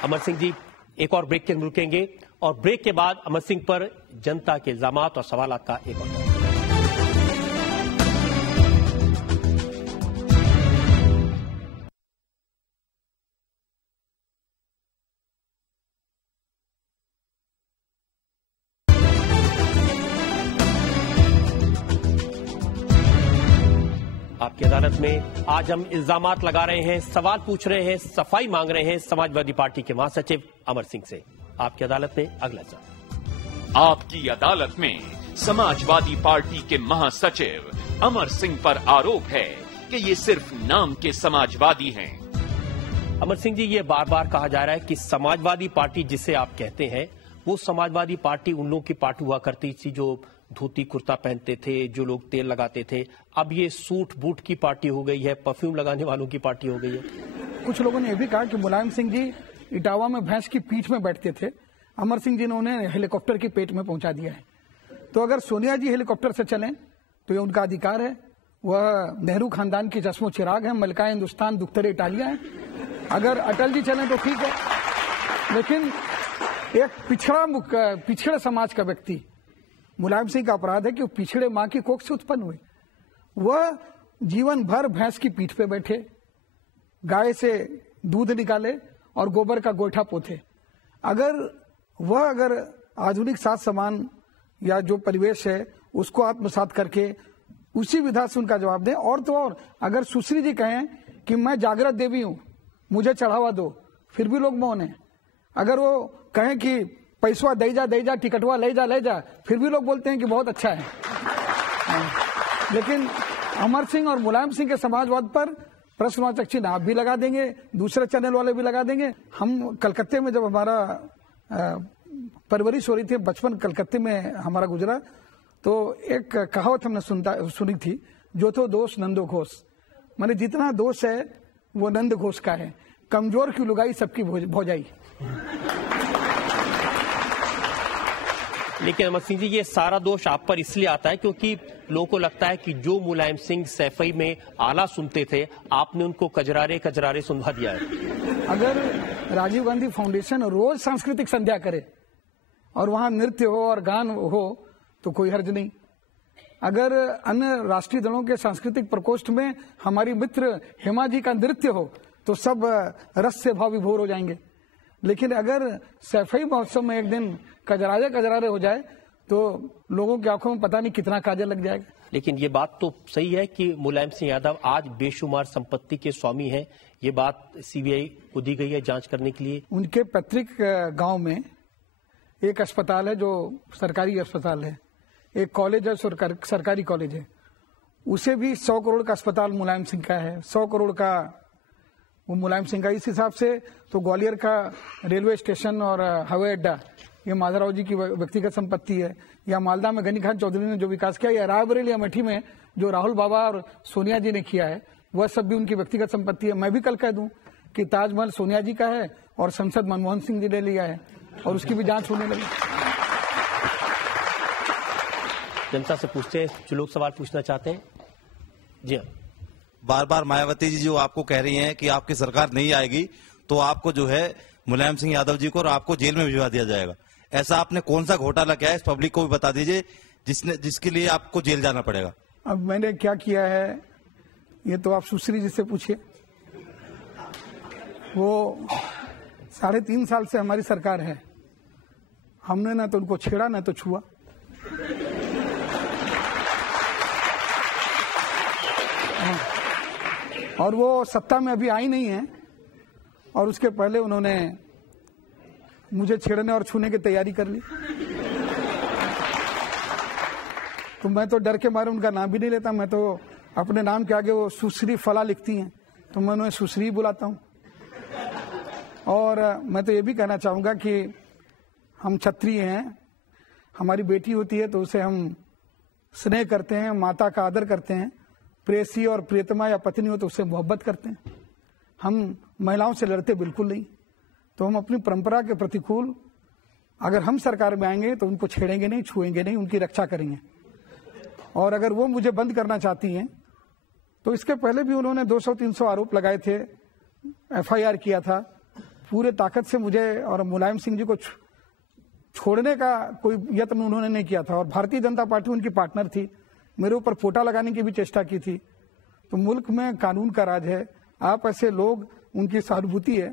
अमर सिंह जी, एक और ब्रेक के रुकेंगे और ब्रेक के बाद अमर सिंह पर जनता के इल्जामात और सवालात का एक और आपकी अदालत में आज हम इल्जामात लगा रहे हैं, सवाल पूछ रहे हैं, सफाई मांग रहे हैं समाजवादी पार्टी के महासचिव अमर सिंह से। आपकी अदालत में अगला सवाल। आपकी अदालत में समाजवादी पार्टी के महासचिव अमर सिंह पर आरोप है कि ये सिर्फ नाम के समाजवादी हैं। अमर सिंह जी, ये बार बार कहा जा रहा है कि समाजवादी पार्टी जिसे आप कहते हैं वो समाजवादी पार्टी उन लोगों की पार्टी हुआ करती थी जो धोती कुर्ता पहनते थे, जो लोग तेल लगाते थे। अब ये सूट बूट की पार्टी हो गई है, परफ्यूम लगाने वालों की पार्टी हो गई है। कुछ लोगों ने यह भी कहा कि मुलायम सिंह जी इटावा में भैंस की पीठ में बैठते थे, अमर सिंह जी ने उन्हें हेलीकॉप्टर की पेट में पहुंचा दिया है। तो अगर सोनिया जी हेलीकॉप्टर से चलें तो ये उनका अधिकार है। वह नेहरू खानदान की चश्मो चिराग है, मलका हिंदुस्तान दुख्तरे इटालिया है। अगर अटल जी चलें तो ठीक है, लेकिन एक पिछड़े समाज का व्यक्ति मुलायम सिंह का अपराध है कि वो पिछड़े मां की कोख से उत्पन्न हुए। वह जीवन भर भैंस की पीठ पे बैठे, गाय से दूध निकाले और गोबर का गोईठा पोते। अगर आधुनिक साज सामान या जो परिवेश है उसको आत्मसात करके उसी विधा से उनका जवाब दें। और तो और अगर सुश्री जी कहें कि मैं जागृत देवी हूं, मुझे चढ़ावा दो, फिर भी लोग मौन है। अगर वो कहें कि पैसवा दे जा टिकटवा ले जा, फिर भी लोग बोलते हैं कि बहुत अच्छा है। लेकिन अमर सिंह और मुलायम सिंह के समाजवाद पर प्रश्नवाचक चिन्ह आप भी लगा देंगे, दूसरे चैनल वाले भी लगा देंगे। हम कलकत्ते में जब हमारा परवरिश हो रही थी, बचपन कलकत्ते में हमारा गुजरा, तो एक कहावत हमने सुनी थी, जो तो दोष नंदो घोष। माने जितना दोष है वो नंद घोष का है, कमजोर की लुगाई सबकी भौजाई। लेकिन अमर सिंह जी, ये सारा दोष आप पर इसलिए आता है क्योंकि लोगों को लगता है कि जो मुलायम सिंह सैफई में आला सुनते थे, आपने उनको कजरारे सुनवा दिया है। अगर राजीव गांधी फाउंडेशन रोज सांस्कृतिक संध्या करे और वहां नृत्य हो और गान हो तो कोई हर्ज नहीं। अगर अन्य राष्ट्रीय दलों के सांस्कृतिक प्रकोष्ठ में हमारी मित्र हेमा जी का नृत्य हो तो सब रस से भाव विभोर हो जाएंगे। लेकिन अगर सैफई महोत्सव में एक दिन कजरारे हो जाए तो लोगों की आंखों में पता नहीं कितना काजल लग जाएगा। लेकिन ये बात तो सही है कि मुलायम सिंह यादव आज बेशुमार संपत्ति के स्वामी हैं। ये बात सीबीआई को दी गई है जांच करने के लिए। उनके पैतृक गांव में एक अस्पताल है जो सरकारी अस्पताल है, एक कॉलेज है सरकारी कॉलेज है, उसे भी 100 करोड़ का अस्पताल मुलायम सिंह का है, 100 करोड़ का वो मुलायम सिंह का। इस हिसाब से तो ग्वालियर का रेलवे स्टेशन और हवाई अड्डा ये माधवराव जी की व्यक्तिगत संपत्ति है, या मालदा में गनी खान चौधरी ने जो विकास किया, या रायबरेली अमेठी में जो राहुल बाबा और सोनिया जी ने किया है, वह सब भी उनकी व्यक्तिगत संपत्ति है। मैं भी कल कह दूं कि ताजमहल सोनिया जी का है और संसद मनमोहन सिंह जी ने लिया है और उसकी भी जांच होने लगी। जनता से पूछते हैं जो लोग सवाल पूछना चाहते हैं। जी हाँ, बार बार मायावती जी जो आपको कह रही हैं कि आपकी सरकार नहीं आएगी तो आपको जो है मुलायम सिंह यादव जी को और आपको जेल में भिजवा दिया जाएगा। ऐसा आपने कौन सा घोटाला किया है, इस पब्लिक को भी बता दीजिए जिसके लिए आपको जेल जाना पड़ेगा। अब मैंने क्या किया है ये तो आप सुश्री जी से पूछिए। वो 3.5 साल से हमारी सरकार है, हमने ना तो उनको छेड़ा ना तो छुआ। और वो सत्ता में अभी आई नहीं है और उसके पहले उन्होंने मुझे छेड़ने और छूने की तैयारी कर ली। तो मैं तो डर के मारे उनका नाम भी नहीं लेता। मैं तो अपने नाम के आगे वो सुश्री फला लिखती हैं तो मैं उन्हें सुश्री बुलाता हूं। और मैं तो ये भी कहना चाहूंगा कि हम क्षत्रिय हैं, हमारी बेटी होती है तो उसे हम स्नेह करते हैं, माता का आदर करते हैं, प्रेसी और प्रियतमा या पत्नी हो तो उससे मोहब्बत करते हैं। हम महिलाओं से लड़ते बिल्कुल नहीं। तो हम अपनी परंपरा के प्रतिकूल अगर हम सरकार में आएंगे तो उनको छेड़ेंगे नहीं, छुएंगे नहीं, उनकी रक्षा करेंगे। और अगर वो मुझे बंद करना चाहती हैं तो इसके पहले भी उन्होंने 200-300 आरोप लगाए थे, FIR किया था। पूरे ताकत से मुझे और मुलायम सिंह जी को छोड़ने का कोई यत्न उन्होंने नहीं किया था और भारतीय जनता पार्टी उनकी पार्टनर थी। मेरे ऊपर पोटा लगाने की भी चेष्टा की थी। तो मुल्क में कानून का राज है, आप ऐसे लोग उनकी सहानुभूति है।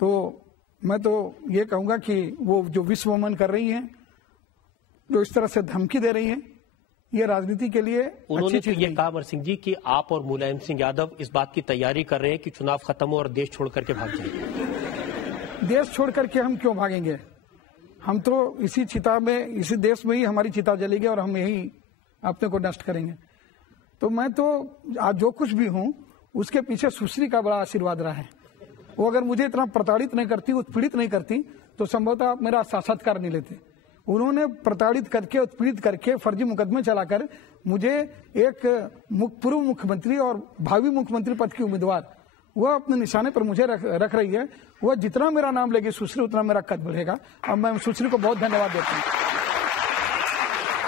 तो मैं तो ये कहूंगा कि वो जो विश्व वमन कर रही हैं, जो इस तरह से धमकी दे रही हैं, ये राजनीति के लिए उन्होंने तो ये कहा अमर सिंह जी कि आप और मुलायम सिंह यादव इस बात की तैयारी कर रहे हैं कि चुनाव खत्म हो और देश छोड़ करके भाग जाएंगे। देश छोड़ करके हम क्यों भागेंगे? हम तो इसी चिता में, इसी देश में ही हमारी चिता जलेगी और हम यही अपने को नष्ट करेंगे। तो मैं तो आज जो कुछ भी हूं उसके पीछे सुश्री का बड़ा आशीर्वाद रहा है। वो अगर मुझे इतना प्रताड़ित नहीं करती, उत्पीड़ित नहीं करती, तो संभवतः आप मेरा साक्षात्कार नहीं लेते। उन्होंने प्रताड़ित करके, उत्पीड़ित करके, फर्जी मुकदमे चलाकर मुझे एक पूर्व मुख्यमंत्री और भावी मुख्यमंत्री पद की उम्मीदवार वह अपने निशाने पर मुझे रख रही है। वह जितना मेरा नाम लेगी सुश्री, उतना मेरा कद बढ़ेगा और मैं सुश्री को बहुत धन्यवाद देता हूँ।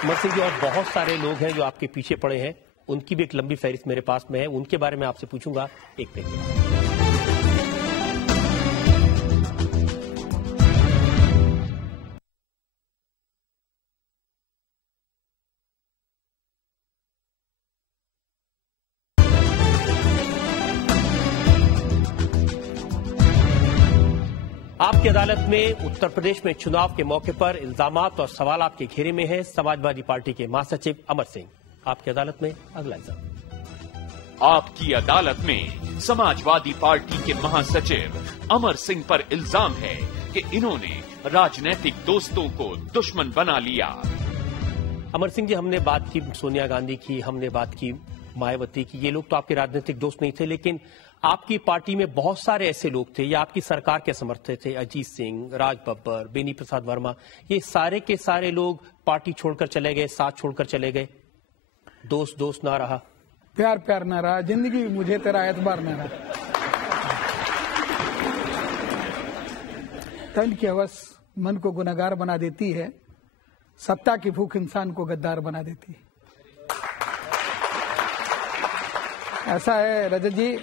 अमर सिंह जी, और बहुत सारे लोग हैं जो आपके पीछे पड़े हैं, उनकी भी एक लंबी फहरिस्त मेरे पास में है, उनके बारे में आपसे पूछूंगा। एक देखिए। आपकी अदालत में उत्तर प्रदेश में चुनाव के मौके पर इल्जामात और सवाल आपके घेरे में है समाजवादी पार्टी के महासचिव अमर सिंह। आपकी अदालत में अगला इल्जाम। आपकी अदालत में समाजवादी पार्टी के महासचिव अमर सिंह पर इल्जाम है कि इन्होंने राजनीतिक दोस्तों को दुश्मन बना लिया। अमर सिंह जी, हमने बात की सोनिया गांधी की, हमने बात की मायावती की, ये लोग तो आपके राजनीतिक दोस्त नहीं थे, लेकिन आपकी पार्टी में बहुत सारे ऐसे लोग थे, या आपकी सरकार के समर्थक थे, अजीत सिंह, राज बब्बर, बेनी प्रसाद वर्मा, ये सारे के सारे लोग पार्टी छोड़कर चले गए, साथ छोड़कर चले गए। दोस्त दोस्त ना रहा, प्यार प्यार ना रहा, जिंदगी मुझे तेरा एतबार ना रहा। तन की हवस मन को गुनहगार बना देती है, सत्ता की भूख इंसान को गद्दार बना देती है। ऐसा है रजत जी,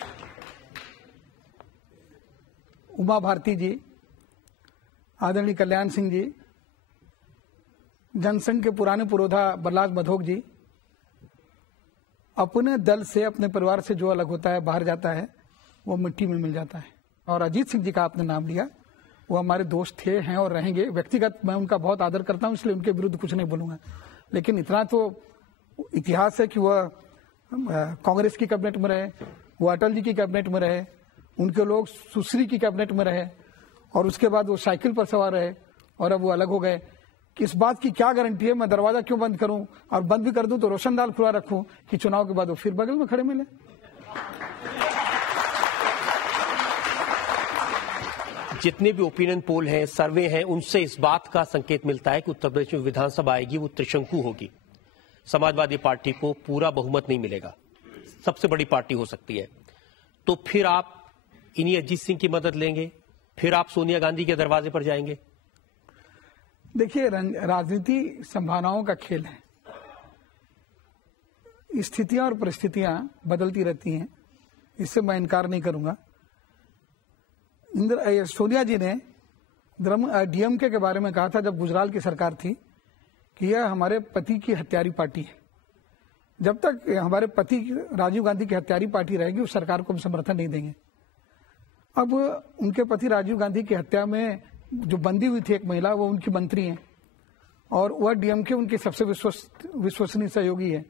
उमा भारती जी, आदरणीय कल्याण सिंह जी, जनसंघ के पुराने पुरोधा बलराज मधोक जी, अपने दल से, अपने परिवार से जो अलग होता है, बाहर जाता है, वो मिट्टी में मिल जाता है। और अजीत सिंह जी का आपने नाम लिया, वो हमारे दोस्त थे, हैं और रहेंगे। व्यक्तिगत मैं उनका बहुत आदर करता हूं, इसलिए उनके विरुद्ध कुछ नहीं बोलूंगा। लेकिन इतना तो इतिहास है कि वह कांग्रेस की कैबिनेट में रहे, वो अटल जी की कैबिनेट में रहे, उनके लोग सुश्री की कैबिनेट में रहे, और उसके बाद वो साइकिल पर सवार रहे और अब वो अलग हो गए। कि इस बात की क्या गारंटी है मैं दरवाजा क्यों बंद करूं, और बंद भी कर दूं तो रोशनदान खुला रखूं कि चुनाव के बाद वो फिर बगल में खड़े मिले। जितने भी ओपिनियन पोल हैं, सर्वे हैं, उनसे इस बात का संकेत मिलता है कि उत्तर प्रदेश में विधानसभा आएगी वो त्रिशंकु होगी। समाजवादी पार्टी को पूरा बहुमत नहीं मिलेगा, सबसे बड़ी पार्टी हो सकती है। तो फिर आप इन्हीं अजीत सिंह की मदद लेंगे, फिर आप सोनिया गांधी के दरवाजे पर जाएंगे? देखिए, राजनीति संभावनाओं का खेल है। स्थितियां और परिस्थितियां बदलती रहती हैं, इससे मैं इनकार नहीं करूंगा। सोनिया जी ने डीएमके के बारे में कहा था जब गुजराल की सरकार थी कि यह हमारे पति की हत्यारी पार्टी है। जब तक हमारे पति राजीव गांधी की हत्यारी पार्टी रहेगी, उस सरकार को हम समर्थन नहीं देंगे। अब उनके पति राजीव गांधी की हत्या में जो बंदी हुई थी एक महिला, वो उनकी मंत्री हैं और वह डीएमके उनकी सबसे विश्वसनीय सहयोगी है।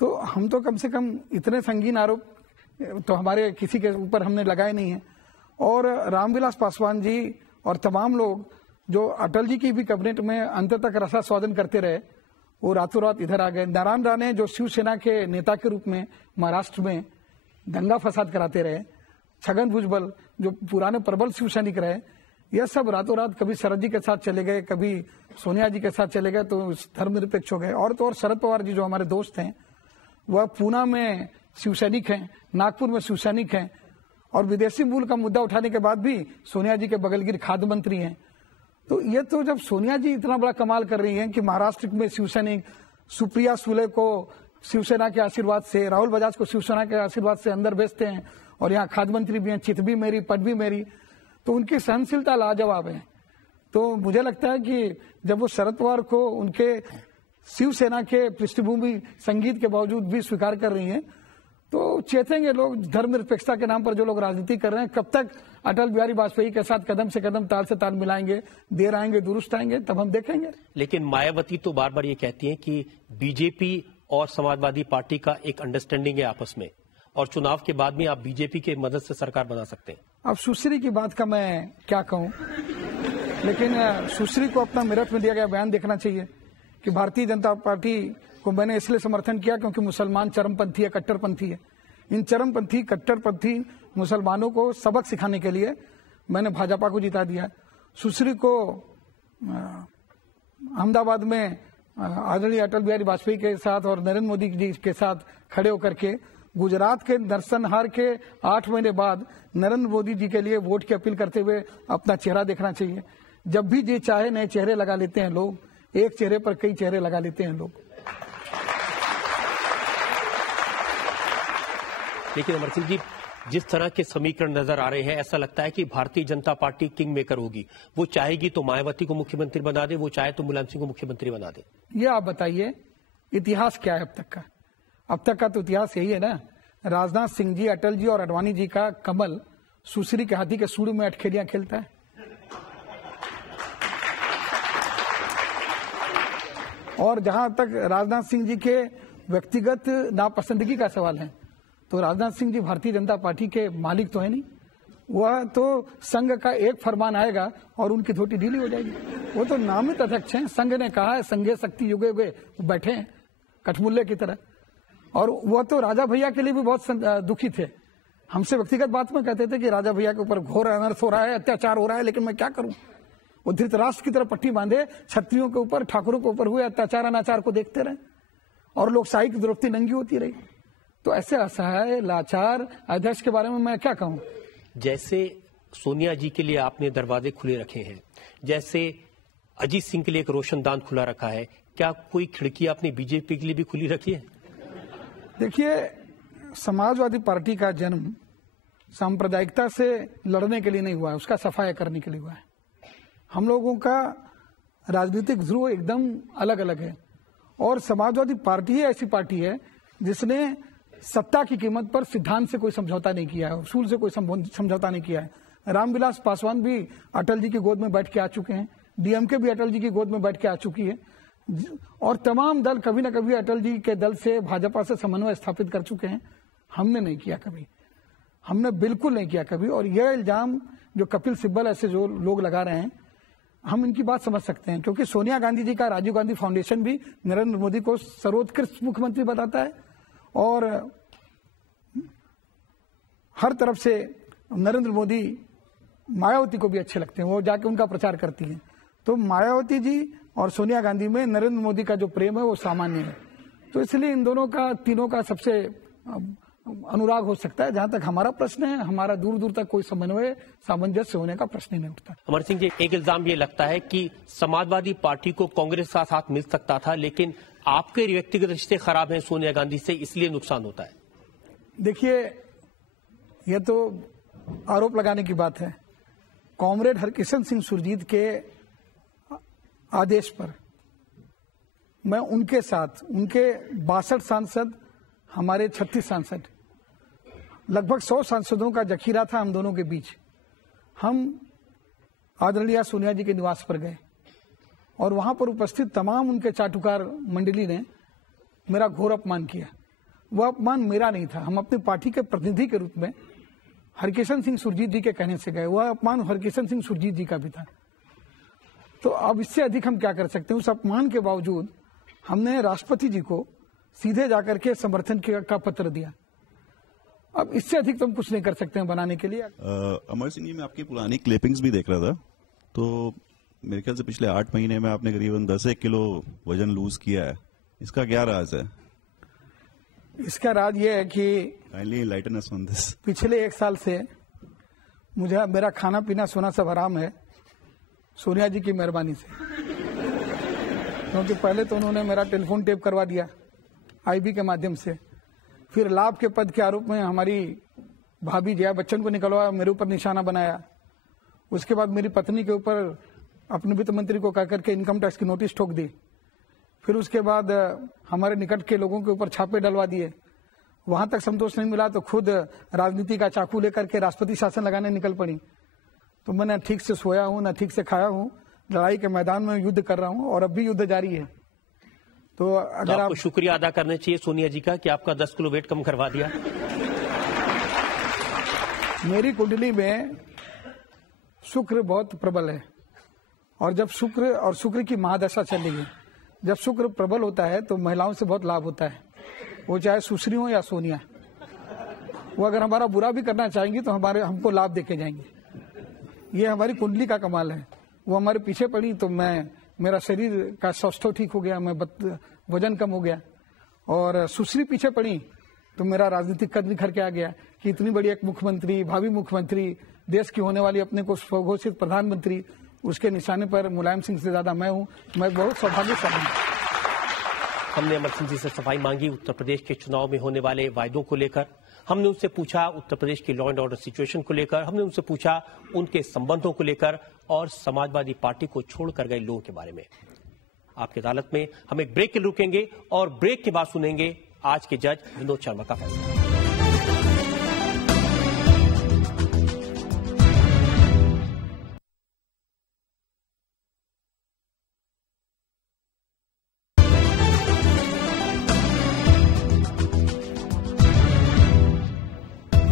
तो हम तो कम से कम इतने संगीन आरोप तो हमारे किसी के ऊपर हमने लगाए नहीं है। और रामविलास पासवान जी और तमाम लोग जो अटल जी की भी कैबिनेट में अंत तक रसास्वादन करते रहे, वो रातों रात इधर आ गए। नारायण राणे जो शिवसेना के नेता के रूप में महाराष्ट्र में दंगा फसाद कराते रहे, छगन भुजबल जो पुराने प्रबल शिव सैनिक रहे, यह सब रातों रात कभी शरद जी के साथ चले गए, कभी सोनिया जी के साथ चले गए, तो धर्मनिरपेक्ष हो गए। और तो और शरद पवार जी जो हमारे दोस्त हैं, वह पूना में शिव सैनिक हैं, नागपुर में शिव सैनिक हैं, और विदेशी मूल का मुद्दा उठाने के बाद भी सोनिया जी के बगलगिर खाद्य मंत्री हैं। तो ये तो जब सोनिया जी इतना बड़ा कमाल कर रही हैं कि महाराष्ट्र में शिव सैनिक सुप्रिया सुले को शिवसेना के आशीर्वाद से, राहुल बजाज को शिवसेना के आशीर्वाद से अंदर भेजते हैं, और यहाँ खाद्य मंत्री भी हैं, चित भी मेरी, पद भी मेरी, तो उनकी सहनशीलता लाजवाब है। तो मुझे लगता है कि जब वो शरद पवार को उनके शिवसेना के पृष्ठभूमि संगीत के बावजूद भी स्वीकार कर रही हैं, तो चेतेंगे लोग। धर्मनिरपेक्षता के नाम पर जो लोग राजनीति कर रहे हैं, कब तक अटल बिहारी वाजपेयी के साथ कदम से कदम, ताल से ताल मिलाएंगे, देर आएंगे दुरुस्त आएंगे, तब हम देखेंगे। लेकिन मायावती तो बार बार ये कहती हैं कि बीजेपी और समाजवादी पार्टी का एक अंडरस्टैंडिंग है आपस में, और चुनाव के बाद में आप बीजेपी की मदद से सरकार बना सकते हैं। अब सुश्री की बात का मैं क्या कहूं, लेकिन सुश्री को अपना मेरठ में दिया गया बयान देखना चाहिए कि भारतीय जनता पार्टी को मैंने इसलिए समर्थन किया क्योंकि मुसलमान चरमपंथी है, कट्टरपंथी है। इन चरमपंथी कट्टरपंथी मुसलमानों को सबक सिखाने के लिए मैंने भाजपा को जिता दिया। सुश्री को अहमदाबाद में आदरणीय अटल बिहारी वाजपेयी के साथ और नरेंद्र मोदी जी के साथ खड़े होकर के गुजरात के नरसंहार के 8 महीने बाद नरेंद्र मोदी जी के लिए वोट की अपील करते हुए अपना चेहरा देखना चाहिए। जब भी जी चाहे नए चेहरे लगा लेते हैं लोग, एक चेहरे पर कई चेहरे लगा लेते हैं लोग। लेकिन अमर सिंह जी, जिस तरह के समीकरण नजर आ रहे हैं, ऐसा लगता है कि Bharatiya Janata party king maker होगी। वो चाहेगी तो मायावती को मुख्यमंत्री बना दे, वो चाहे तो मुलायम सिंह को मुख्यमंत्री बना दे। ये आप बताइए, इतिहास क्या है अब तक का? अब तक का तो इतिहास यही है ना, राजनाथ सिंह जी, अटल जी और अडवाणी जी का कमल सुश्री के हाथी के सूंड में अटखेलियां खेलता है। और जहां तक राजनाथ सिंह जी के व्यक्तिगत नापसंदगी का सवाल है, तो राजनाथ सिंह जी भारतीय जनता पार्टी के मालिक तो है नहीं। वह तो संघ का एक फरमान आएगा और उनकी धोती ढीली हो जाएगी। वो तो नामित अध्यक्ष हैं, संघ ने कहा है, संघे शक्ति युगे युगे बैठे हैं कठमुल्ले की तरह। और वह तो राजा भैया के लिए भी बहुत दुखी थे। हमसे व्यक्तिगत बात में कहते थे कि राजा भैया के ऊपर घोर अनर्थ हो रहा है, अत्याचार हो रहा है, लेकिन मैं क्या करूं। वो धृतराष्ट्र की तरह पट्टी बांधे क्षत्रियों के ऊपर, ठाकुरों के ऊपर हुए अत्याचार अनाचार को देखते रहे, और लोकशाही की द्रौपदी नंगी होती रही। तो ऐसे असहाय लाचार अध्यक्ष के बारे में मैं क्या कहूं। जैसे सोनिया जी के लिए आपने दरवाजे खुले रखे हैं, जैसे अजीत सिंह के लिए एक रोशनदान खुला रखा है, क्या कोई खिड़की आपने बीजेपी के लिए भी खुली रखी है? देखिए, समाजवादी पार्टी का जन्म सांप्रदायिकता से लड़ने के लिए नहीं हुआ है, उसका सफाया करने के लिए हुआ है। हम लोगों का राजनीतिक ध्रुव एकदम अलग अलग है, और समाजवादी पार्टी ही ऐसी पार्टी है जिसने सत्ता की कीमत पर सिद्धांत से कोई समझौता नहीं किया है, उसूल से कोई समझौता नहीं किया है। रामविलास पासवान भी अटल जी की गोद में बैठ के आ चुके हैं, डीएमके भी अटल जी की गोद में बैठ के आ चुकी है, और तमाम दल कभी न कभी अटल जी के दल से, भाजपा से समन्वय स्थापित कर चुके हैं। हमने नहीं किया कभी, हमने बिल्कुल नहीं किया कभी। और यह इल्जाम जो कपिल सिब्बल ऐसे जो लोग लगा रहे हैं, हम इनकी बात समझ सकते हैं, क्योंकि सोनिया गांधी जी का राजीव गांधी फाउंडेशन भी नरेंद्र मोदी को सर्वोत्कृष्ट मुख्यमंत्री बताता है, और हर तरफ से नरेंद्र मोदी मायावती को भी अच्छे लगते हैं, वो जाके उनका प्रचार करती हैं। तो मायावती जी और सोनिया गांधी में नरेंद्र मोदी का जो प्रेम है वो सामान्य है। तो इसलिए इन दोनों का, तीनों का सबसे अनुराग हो सकता है। जहां तक हमारा प्रश्न है, हमारा दूर दूर तक कोई समन्वय सामंजस्य होने का प्रश्न ही नहीं उठता। अमर सिंह जी, एक इल्जाम ये लगता है कि समाजवादी पार्टी को कांग्रेस का साथ मिल सकता था, लेकिन आपके व्यक्तिगत रिश्ते खराब हैं सोनिया गांधी से, इसलिए नुकसान होता है। देखिए, यह तो आरोप लगाने की बात है। कॉमरेड हरकिशन सिंह सुरजीत के आदेश पर मैं उनके साथ, उनके 62 सांसद, हमारे 36 सांसद, लगभग 100 सांसदों का जखीरा था हम दोनों के बीच। हम आदरणीय सोनिया जी के निवास पर गए, और वहां पर उपस्थित तमाम उनके चाटुकार मंडली ने मेरा घोर अपमान किया। वह अपमान मेरा नहीं था, हम अपनी पार्टी के प्रतिनिधि के रूप में हरकिशन सिंह सुरजीत जी के कहने से गए। वह अपमान हरकिशन सिंह सुरजीत जी का भी था। तो अब इससे अधिक हम क्या कर सकते हैं। उस अपमान के बावजूद हमने राष्ट्रपति जी को सीधे जाकर के समर्थन का पत्र दिया। अब इससे अधिक तो हम कुछ नहीं कर सकते हैं बनाने के लिए। अमर सिंह जी, मैं आपकी पुरानी क्लिपिंग्स भी देख रहा था, तो मेरे ख्याल से पिछले 8 महीने में आपने करीबन 10 किलो वजन लूज किया है। इसका क्या राज है? इसका राज ये है कि kindly enlighten us on this. पिछले 1 साल से मुझे, मेरा खाना पीना सोना सब आराम है, सोनिया जी की मेहरबानी से। क्योंकि पहले तो उन्होंने मेरा टेलीफोन टेप करवा दिया आईबी के माध्यम से, फिर लाभ के पद के आरोप में हमारी भाभी जया बच्चन को निकलवा, मेरे ऊपर निशाना बनाया। उसके बाद मेरी पत्नी के ऊपर अपने वित्त मंत्री को कह करके इनकम टैक्स की नोटिस ठोक दी। फिर उसके बाद हमारे निकट के लोगों के ऊपर छापे डलवा दिए। वहां तक संतोष नहीं मिला तो खुद राजनीति का चाकू लेकर के राष्ट्रपति शासन लगाने निकल पड़ी। तो मैं न ठीक से सोया हूं, न ठीक से खाया हूं, लड़ाई के मैदान में युद्ध कर रहा हूं और अब भी युद्ध जारी है। तो अगर आपको शुक्रिया अदा करना चाहिए सोनिया जी का कि आपका 10 किलो वेट कम करवा दिया। मेरी कुंडली में शुक्र बहुत प्रबल है और जब शुक्र की महादशा चल रही है, जब शुक्र प्रबल होता है तो महिलाओं से बहुत लाभ होता है, वो चाहे सुश्री हो या सोनिया। वो अगर हमारा बुरा भी करना चाहेंगी तो हमको लाभ देके जाएंगे। ये हमारी कुंडली का कमाल है। वो हमारे पीछे पड़ी तो मेरा शरीर का स्वास्थ्य ठीक हो गया, मैं वजन कम हो गया। और सुश्री पीछे पड़ी तो मेरा राजनीतिक कद निखर के आ गया कि इतनी बड़ी एक मुख्यमंत्री, भावी मुख्यमंत्री, देश की होने वाली अपने को स्वघोषित प्रधानमंत्री, उसके निशाने पर मुलायम सिंह से ज्यादा मैं हूं। मैं बहुत सौभाग्यशाली हूं। हमने अमर सिंह जी से सफाई मांगी उत्तर प्रदेश के चुनाव में होने वाले वायदों को लेकर। हमने उनसे पूछा उत्तर प्रदेश की लॉ एंड ऑर्डर सिचुएशन को लेकर। हमने उनसे पूछा उनके संबंधों को लेकर और समाजवादी पार्टी को छोड़कर गए लोगों के बारे में। आपकी अदालत में हम एक ब्रेक के लिए रुकेंगे और ब्रेक के बाद सुनेंगे आज के जज विनोद शर्मा का फैसला।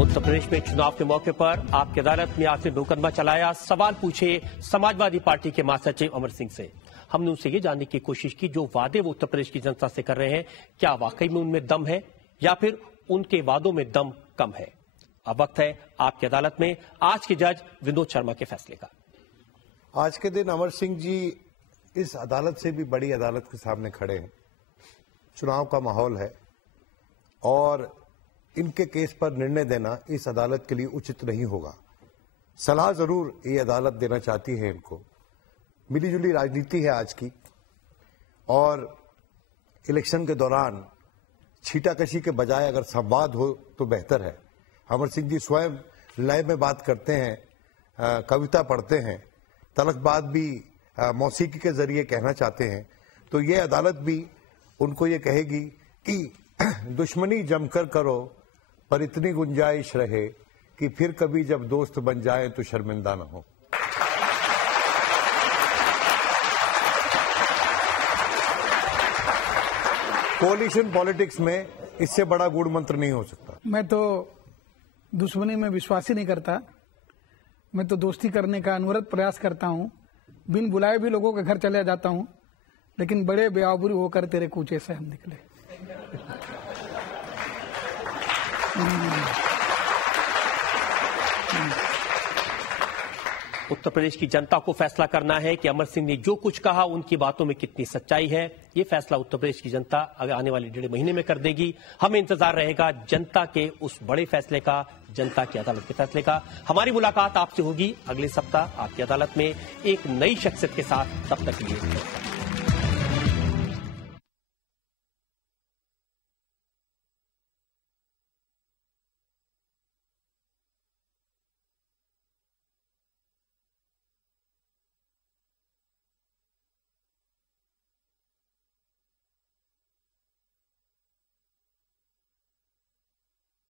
उत्तर प्रदेश में चुनाव के मौके पर आपकी अदालत में आखिर मुकदमा चलाया। सवाल पूछे समाजवादी पार्टी के महासचिव अमर सिंह से। हमने उनसे ये जानने की कोशिश की जो वादे वो उत्तर प्रदेश की जनता से कर रहे हैं, क्या वाकई में उनमें दम है या फिर उनके वादों में दम कम है। अब वक्त है आपकी अदालत में आज के जज विनोद शर्मा के फैसले का। आज के दिन अमर सिंह जी इस अदालत से भी बड़ी अदालत के सामने खड़े हैं। चुनाव का माहौल है और इनके केस पर निर्णय देना इस अदालत के लिए उचित नहीं होगा। सलाह जरूर ये अदालत देना चाहती है इनको। मिलीजुली राजनीति है आज की और इलेक्शन के दौरान छीटाकशी के बजाय अगर संवाद हो तो बेहतर है। अमर सिंह जी स्वयं लय में बात करते हैं, कविता पढ़ते हैं, तलकबात भी मौसीकी के जरिए कहना चाहते हैं। तो ये अदालत भी उनको ये कहेगी कि दुश्मनी जमकर करो पर इतनी गुंजाइश रहे कि फिर कभी जब दोस्त बन जाए तो शर्मिंदा न हो। कोalition पॉलिटिक्स में इससे बड़ा गुड़ मंत्र नहीं हो सकता। मैं तो दुश्मनी में विश्वास ही नहीं करता। मैं तो दोस्ती करने का अनवरत प्रयास करता हूं। बिन बुलाए भी लोगों के घर चले जाता हूं, लेकिन बड़े बेआबरू होकर तेरे कूचे से हम निकले। उत्तर प्रदेश की जनता को फैसला करना है कि अमर सिंह ने जो कुछ कहा उनकी बातों में कितनी सच्चाई है। ये फैसला उत्तर प्रदेश की जनता आने वाले 1.5 महीने में कर देगी। हमें इंतजार रहेगा जनता के उस बड़े फैसले का, जनता की अदालत के फैसले का। हमारी मुलाकात आपसे होगी अगले सप्ताह आपकी अदालत में एक नई शख्सियत के साथ। तब तक के लिए